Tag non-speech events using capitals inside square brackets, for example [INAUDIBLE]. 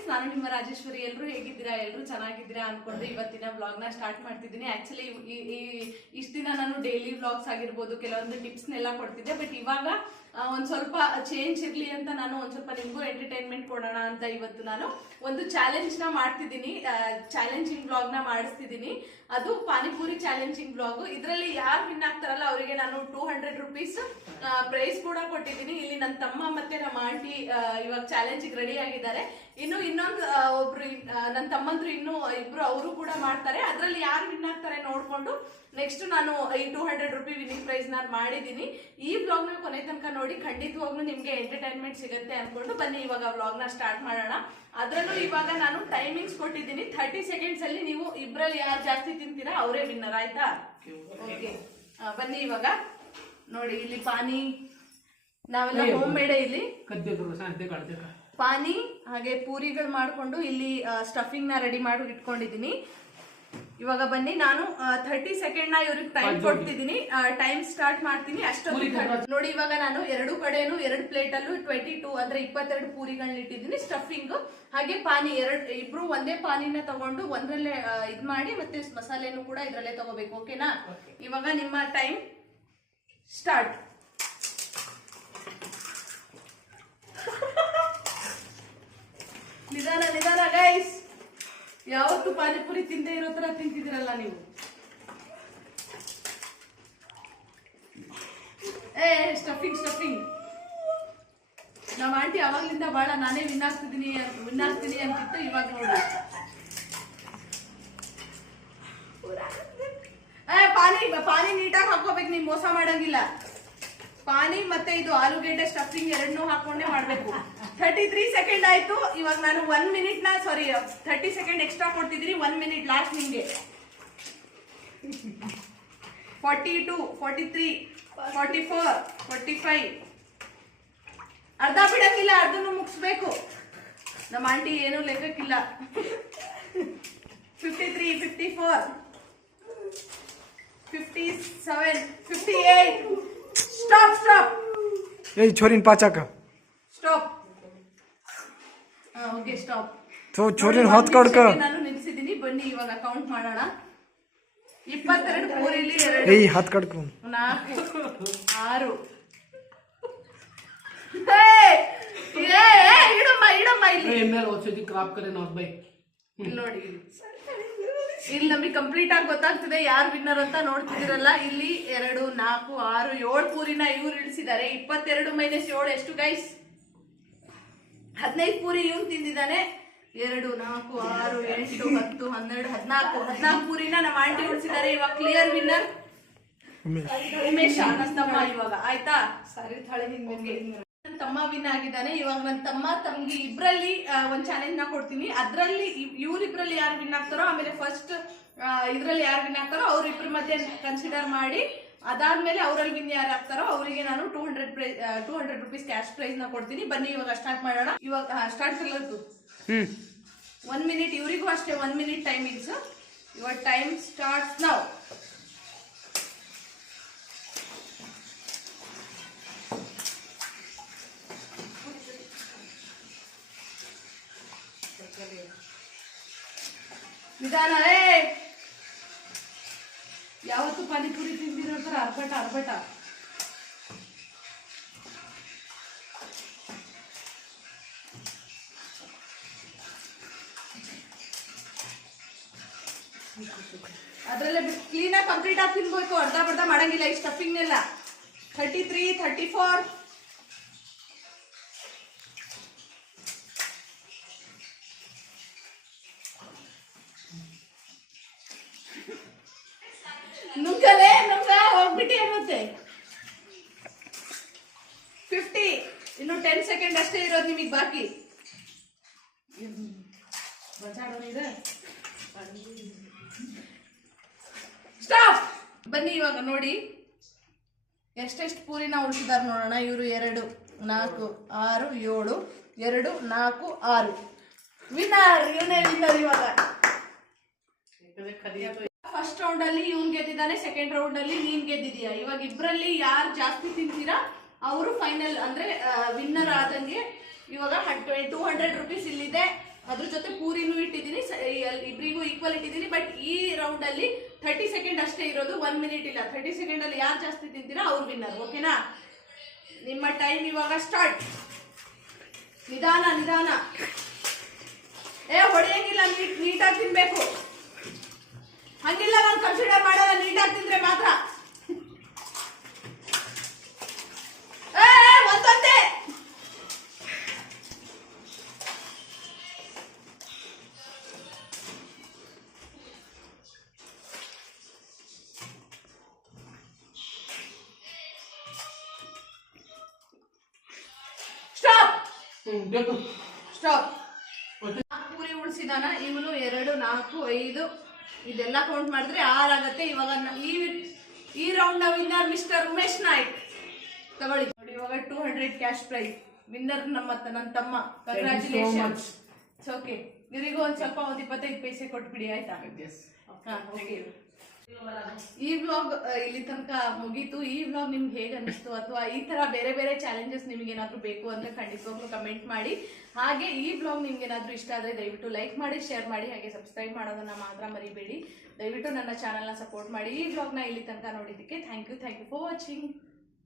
Friends ನಾನು ನಿಮ್ಮ ರಾಜೇಶ್ವರಿ ಎಲ್ಲರೂ ಹೇಗಿದ್ದೀರಾ? ಎಲ್ಲರೂ ಚೆನ್ನಾಗಿದ್ದೀರಾ ಅನ್ಕೊಂಡು ಇವತ್ತಿನ ವ್ಲಾಗ್ನ ಸ್ಟಾರ್ಟ್ ಮಾಡ್ತಿದ್ದೀನಿ. ಆಕ್ಚುಲಿ ಈ ಇಷ್ಟ ದಿನ ನಾನು ಡೈಲಿ ವ್ಲಾಗ್ಸ್ ಆಗಿರ್ಬೋದು, ಕೆಲವೊಂದು ಟಿಪ್ಸ್ನೆಲ್ಲ ಕೊಡ್ತಿದ್ದೆ ಬಟ್ ಇವಾಗ ಒಂದ್ ಸ್ವಲ್ಪ ಚೇಂಜ್ ಇರ್ಲಿ ಅಂತ ನಾನು ಒಂದ್ ಸ್ವಲ್ಪ ನಿಮ್ಗೂ ಎಂಟರ್ಟೈನ್ಮೆಂಟ್ ಕೊಡೋಣ ಅಂತ ಇವತ್ತು ನಾನು ಒಂದು ಚಾಲೆಂಜ್ನ ಮಾಡ್ತಿದ್ದೀನಿ. ಚಾಲೆಂಜಿಂಗ್ ಬ್ಲಾಗ್ನ ಮಾಡಿಸ್ತಿದ್ದೀನಿ. ಅದು ಪಾನಿಪುರಿ ಚಾಲೆಂಜಿಂಗ್ ಬ್ಲಾಗ್ ಇದರಲ್ಲಿ ಯಾರು ವಿನ್ ಆಗ್ತಾರಲ್ಲ ಅವರಿಗೆ ನಾನು ಟೂ ಹಂಡ್ರೆಡ್ ರುಪೀಸ್ ಪ್ರೈಸ್ ಕೂಡ ಕೊಟ್ಟಿದ್ದೀನಿ. ಇಲ್ಲಿ ನನ್ನ ತಮ್ಮ ಮತ್ತೆ ನಮ್ಮ ಆಂಟಿ ಇವಾಗ ಚಾಲೆಂಜಿಗೆ ರೆಡಿ ಆಗಿದ್ದಾರೆ. ಇನ್ನು ಇನ್ನೊಂದು ಒಬ್ರು ನನ್ನ ತಮ್ಮಂದ್ರು ಇನ್ನು ಇಬ್ರು ಅವರು ಕೂಡ ಮಾಡ್ತಾರೆ. ಅದರಲ್ಲಿ ಯಾರು ವಿನ್ ಆಗ್ತಾರೆ ನೋಡ್ಕೊಂಡು ನೆಕ್ಸ್ಟ್ ನಾನು ಈ two hundred rupee winning prize ನಾನು ಮಾಡಿದ್ದೀನಿ ಈ ವ್ಲಾಗ್ನ ಕೊನೆ ತನಕ ನೋಡಿ ಖಂಡಿತವಾಗ್ಲೂ ನಿಮ್ಗೆ ಎಂಟರ್ಟೈನ್ಮೆಂಟ್ ಸಿಗುತ್ತೆ ಅನ್ಕೊಂಡು ಬನ್ನಿ ಇವಾಗ ವ್ಲಾಗ್ನ ಸ್ಟಾರ್ಟ್ ಮಾಡೋಣ. ಅದರಲ್ಲೂ ಇವಾಗ ನಾನು ಟೈಮಿಂಗ್ಸ್ ಕೊಟ್ಟಿದ್ದೀನಿ ಥರ್ಟಿ ಸೆಕೆಂಡ್ಸ್ ಅಲ್ಲಿ ನೀವು ಇಬ್ರಲ್ಲಿ ಯಾರು ಜಾಸ್ತಿ ತಿಂತೀರಾ ಅವರೇ ವಿನ್ನರ್ ಆಯ್ತಾ? ಓಕೆ ಬನ್ನಿ ಇವಾಗ. ನೋಡಿ ಇಲ್ಲಿ ಪಾನಿ. ನಾವೆಲ್ಲ ಹೋಮ್ ಮೇಡ್ ಇಲ್ಲಿ. ಪಾನಿ ಹಾಗೆ ಪೂರಿಗಳು ಮಾಡ್ಕೊಂಡು ಇಲ್ಲಿ ಸ್ಟಫಿಂಗ್ನ ರೆಡಿ ಮಾಡಿ ಇಟ್ಕೊಂಡಿದ್ದೀನಿ ಇವಾಗ ಬನ್ನಿ ನಾನು ಥರ್ಟಿ ಸೆಕೆಂಡ್ನ ಇವ್ರಿಗೆ ಟೈಮ್ ಕೊಡ್ತಿದ್ದೀನಿ. ಟೈಮ್ ಸ್ಟಾರ್ಟ್ ಮಾಡ್ತೀನಿ ಅಷ್ಟೊಂದು ನೋಡಿ ಇವಾಗ ನಾನು ಎರಡು ಕಡೆನು ಎರಡು ಪ್ಲೇಟ್ ಅಲ್ಲೂ ಟ್ವೆಂಟಿ ಟೂ ಅಂದ್ರೆ ಇಪ್ಪತ್ತೆರಡು ಪೂರಿಗಳನ್ನ ಇಟ್ಟಿದ್ದೀನಿ ಸ್ಟಫಿಂಗ್ ಹಾಗೆ ಪಾನಿ ಎರಡು ಇಬ್ರು ಒಂದೇ ಪಾನಿನ ತಗೊಂಡು ಒಂದ್ರಲ್ಲೇ ಇದ್ ಮಾಡಿ ಮತ್ತೆ ಮಸಾಲೆನು ಕೂಡ ಇದ್ರಲ್ಲೇ ತಗೋಬೇಕು ಓಕೆನಾ? ಇವಾಗ ನಿಮ್ಮ ಟೈಮ್ ಸ್ಟಾರ್ಟ್ [LAUGHS] ನಿಧಾನ ನಿಧಾನ ಗೈಸ್ ಯಾವತ್ತು ಪಾನಿಪುರಿ ತಿಂದೇ ಇರೋ ತರ ತಿಂತಿದಿರಲ್ಲ ನೀವು? ಏ ಸ್ಟಫಿಂಗ್ ಸ್ಟಫಿಂಗ್ ನಮ್ಮ ಆಂಟಿ ಅವಾಗ್ಲಿಂದ ಬಹಳ ನಾನೇ ವಿನ್ ಆಗ್ತಿದ್ದೀನಿ ವಿನ್ ಆಗ್ತೀನಿ ಅಂತಿತ್ತು, ಇವಾಗ ನೋಡಿ. ಏ, ಪಾನಿ ಪಾನಿ ನೀಟಾಗಿ ಹಾಕೋಬೇಕು ನೀವು ಮೋಸ ಮಾಡಂಗಿಲ್ಲ. ಪಾನಿ ಮತ್ತೆ ಇದು ಆಲೂಗೆಡ್ಡೆ ಸ್ಟಫಿಂಗ್ ಎರಡನ್ನೂ ಹಾಕೊಂಡೇ ಮಾಡ್ಬೇಕು. ಥರ್ಟಿ ತ್ರೀ ಸೆಕೆಂಡ್ ಆಯ್ತು ಇವಾಗ ನಾನು ಒನ್ ಮಿನಿಟ್ ನ ಸಾರಿ ಥರ್ಟಿ ಸೆಕೆಂಡ್ ಎಕ್ಸ್ಟ್ರಾ ಕೊಡ್ತಿದ್ದೀನಿ ಒನ್ ಮಿನಿಟ್ ಲಾಸ್ಟ್ ನಿಮ್ಗೆ forty two forty three forty four forty five ಅರ್ಧ ಬಿಡಕ್ಕಿಲ್ಲ ಅರ್ಧನು ಮುಗಿಸ್ಬೇಕು ನಮ್ಮ ಆಂಟಿ ಏನೂ ಲೆಕ್ಕಕ್ಕಿಲ್ಲ fifty three fifty four fifty seven fifty eight stop stop ए छोरीन पाचाक ಸ್ಟಾಪ್ ಓಕೆ ಸ್ಟಾಪ್ ಚೂರಿನ ಹೊತ್ ಕೊಡ್ಕ ನಾನು ನಿಲ್ಸಿದೀನಿ ಬನ್ನಿ ಇವಾಗ ಕೌಂಟ್ ಮಾಡೋಣ. ಇಪ್ಪತ್ತೆರಡು ಮೂರಲ್ಲಿ ಏಯ್ ಹತ್ ಕಡ್ಕು ನಾಲ್ಕು ಆರು. ಇಡಮ್ಮ ಇಡಮ್ಮ ಇಲ್ಲಿ. ಮೇಲೆ ಕ್ರಾಪ್ ಕರೆ ನೋಡ್ ಬೈ. ನೋಡಿ ಇಲ್ಲಿ. ನಮಗೆ ಕಂಪ್ಲೀಟ್ ಆಗಿ ಗೊತ್ತಾಗ್ತಿದೆ ಯಾರು ವಿನ್ನರ್ ಅಂತ ನೋಡ್ತಿದ್ದೀರಲ್ಲ? ಇಲ್ಲಿ ಎರಡು ನಾಲ್ಕು ಆರು ಏಳು ಪೂರಿನ ಇವ್ರು ಇಳಿಸಿದ್ದಾರೆ. ಇಪ್ಪತ್ತೆರಡು ಮೈನಸ್ ಏಳು ಎಷ್ಟು ಗೈಸ್ ಹದಿನೈದು ಪೂರಿ ಇವನು ತಿಂದಿದ್ದಾನೆ. ಎರಡು ನಾಲ್ಕು ಆರು ಎಂಟು ಹತ್ತು ಹನ್ನೆರಡು ಹದಿನಾಲ್ಕು. ಹದಿನಾಲ್ಕು ಪೂರಿನ ನಮ್ಮ ಆಂಟಿ ಉಳಿಸಿದ್ದಾರೆ. ಇವಾಗ ಕ್ಲಿಯರ್ ವಿನ್ನರ್ ಉಮೇಶ್ ತಮ್ಮ ಇವಾಗ. ಆಯ್ತಾ? ಸರಿ ನನ್ನ ತಮ್ಮ ವಿನ್ ಆಗಿದ್ದಾನೆ. ಇವಾಗ ನನ್ನ ತಮ್ಮ ತಮ್ಗೆ ಇಬ್ರಲ್ಲಿ ಒಂದ್ ಚಾಲೆಂಜ್ನ ಕೊಡ್ತೀನಿ. ಅದ್ರಲ್ಲಿ ಇವ್- ಇವ್ರಿಬ್ರಲ್ಲಿ ಯಾರು ವಿನ್ ಆಗ್ತಾರೋ ಆಮೇಲೆ ಫಸ್ಟ್ ಇದ್ರಲ್ಲಿ ಯಾರು ವಿನ್ ಆಗ್ತಾರೋ ಅವ್ರಿಬ್ರ ಮಧ್ಯೆ ಕನ್ಸಿಡರ್ ಮಾಡಿ ಅದಾದ್ಮೇಲೆ ಅವರಲ್ಲಿ ವಿನ್ ಯಾರು ಆಗ್ತಾರೋ ಅವರಿಗೆ ನಾನು two hundred prize two hundred rupees cash ಪ್ರೈಸ್ನ ಕೊಡ್ತೀನಿ. ಬನ್ನಿ ಇವಾಗ ಸ್ಟಾರ್ಟ್ ಮಾಡೋಣ. ಇವಾಗ ಸ್ಟಾರ್ಟ್ ಕಲರ್ದು ಒನ್ ಮಿನಿಟ್ ಇವರಿಗೂ ಅಷ್ಟೇ ಒನ್ ಮಿನಿಟ್ ಟೈಮಿಂಗ್ಸ್ ಇವಾಗ ಟೈಮ್ ಸ್ಟಾರ್ಟ್ಸ್ ನಾವು ನಿಧಾನ ಏ ಯಾವತ್ತು ಪಾನಿಪುರಿ ತಿಂದಿರೋ ಥರ ಅರ್ಬಟ ಅರ್ಬಟ. ಅದ್ರಲ್ಲೇ ಕ್ಲೀನಾಗಿ ಕಂಪ್ಲೀಟ್ ಆಗಿ ತಿನ್ಬೇಕು. ಅರ್ಧ ಅರ್ಧ ಮಾಡಂಗಿಲ್ಲ. ಈ ಸ್ಟಫಿಂಗ್ನೆಲ್ಲ ಥರ್ಟಿ ತ್ರೀ ಥರ್ಟಿ ಫೋರ್ ನುಗ್ಗಲೇ ನುಗ್ಗ ಹೋಗ್ಬಿಟ್ಟು ಮತ್ತೆ ಫಿಫ್ಟಿ ಇನ್ನು ಟೆನ್ ಸೆಕೆಂಡ್ ಅಷ್ಟೇ ಇರೋದು ನಿಮಗೆ ಬಾಕಿ. ಸ್ಟಾಪ್ ಬನ್ನಿ ಇವಾಗ ನೋಡಿ. ಎಷ್ಟೆಷ್ಟು ಪೂರಿನ ಉಳಿಸಿದಾರೆ ನೋಡೋಣ. ಇವರು ಎರಡು, ನಾಲ್ಕು, ಆರು, ಏಳು, ಎರಡು, ನಾಲ್ಕು, ಆರು. ವಿನ್ನರ್ ಇವನೇ ವಿನ್ನರ್ ಇವಾಗ. ರೌಂಡ್ ಅಲ್ಲಿ ಇವ್ನ್ ಗೆದ್ದಿದ್ದಾನೆ ಸೆಕೆಂಡ್ ರೌಂಡ್ ಅಲ್ಲಿ ನೀನ್ ಗೆದ್ದಿದ್ಯಾ ಇವಾಗ ಇಬ್ರಲ್ಲಿ ಯಾರು ಜಾಸ್ತಿ ತಿಂತೀರಾ? ಅವರು ಫೈನಲ್ ಅಂದ್ರೆ ವಿನ್ನರ್ ಆದಂಗೆ ಇವಾಗ ಟೂ ಹಂಡ್ರೆಡ್ ರುಪೀಸ್ ಇಲ್ಲಿದೆ. ಅದ್ರ ಜೊತೆ ಪೂರಿನೂ ಇಟ್ಟಿದ್ದೀನಿ ಇಬ್ಬರಿಗೂ ಈಕ್ವಲ್ ಇಟ್ಟಿದ್ದೀನಿ. ಬಟ್ ಈ ರೌಂಡ್ ಅಲ್ಲಿ ಥರ್ಟಿ ಸೆಕೆಂಡ್ ಅಷ್ಟೇ ಇರೋದು ಒನ್ ಮಿನಿಟ್ ಇಲ್ಲ. ಥರ್ಟಿ ಸೆಕೆಂಡ್ ಅಲ್ಲಿ ಯಾರು ಜಾಸ್ತಿ ತಿಂತೀರಾ, ಅವ್ರು ವಿನ್ನರ್ ಓಕೆನಾ ನಿಮ್ಮ ಟೈಮ್ ಇವಾಗ ಸ್ಟಾರ್ಟ್ ನಿಧಾನ ನಿಧಾನ. ಏ, ಹೊಡೆಯಂಗಿಲ್ಲ, ನೀಟ್ ನೀಟಾಗಿ ತಿನ್ಬೇಕು. ಹಂಗಿಲ್ಲ ನಾನು ಕನ್ಸಿಡರ್ ಮಾಡಲ್ಲ ನೀಟಾಗಿ ತಿಂದ್ರೆ ಮಾತ್ರ. ಒಂದೊಂದೇ. ಸ್ಟಾಪ್. ಸ್ಟಾಪ್. ಪೂರಿ ಉಳಿಸಿದಾನ ಇವನು ಎರಡು ನಾಲ್ಕು ಐದು ಇದೆಲ್ಲ ಕೌಂಟ್ ಮಾಡಿದ್ರೆ ಆರ್ ಆಗತ್ತೆ. ಇವಾಗ ಈ ಈ ರೌಂಡ್ನ ವಿನ್ನರ್ ಮಿಸ್ಟರ್ ಉಮೇಶ್ ನಾಯ್ಕ್. ತಗೊಳ್ಳಿ. ನೋಡಿ ಇವಾಗ two hundred cash prize winner ನಮ್ಮ ನನ್ನ ತಮ್ಮ. ಕಂಗ್ರಾಚುಲೇಷನ್ ಓಕೆ ಇವರಿಗೂ ಒಂದ್ ಸ್ವಲ್ಪ ಒಂದ್ ಇಪ್ಪತ್ತೈದು ಪೈಸೆ ಕೊಟ್ಬಿಡಿ ಆಯ್ತಾ. ಈ ವ್ಲಾಗ್ ಇಲ್ಲಿ ತನಕ ಮುಗೀತು. ಈ ವ್ಲಾಗ್ ನಿಮ್ಗೆ ಹೇಗೆ ಅನಿಸ್ತು ಅಥವಾ ಈ ತರ ಬೇರೆ ಬೇರೆ ಚಾಲೆಂಜಸ್ ನಿಮ್ಗೆ ಏನಾದ್ರು ಬೇಕು ಅಂತ ಖಂಡಿತವಾಗ್ಲೂ ಕಮೆಂಟ್ ಮಾಡಿ. ಹಾಗೆ ಈ ವ್ಲಾಗ್ ನಿಮ್ಗೆ ಏನಾದ್ರು ಇಷ್ಟ ಆದ್ರೆ ದಯವಿಟ್ಟು ಲೈಕ್ ಮಾಡಿ ಶೇರ್ ಮಾಡಿ, ಹಾಗೆ ಸಬ್ಸ್ಕ್ರೈಬ್ ಮಾಡೋದನ್ನ ಮಾತ್ರ ಮರಿಬೇಡಿ. ದಯವಿಟ್ಟು ನನ್ನ ಚಾನಲ್ನ ಸಪೋರ್ಟ್ ಮಾಡಿ. ಈ ವ್ಲಾಗ್ನ ಇಲ್ಲಿ ತನಕ ನೋಡಿದ್ದಕ್ಕೆ thank you thank you for watching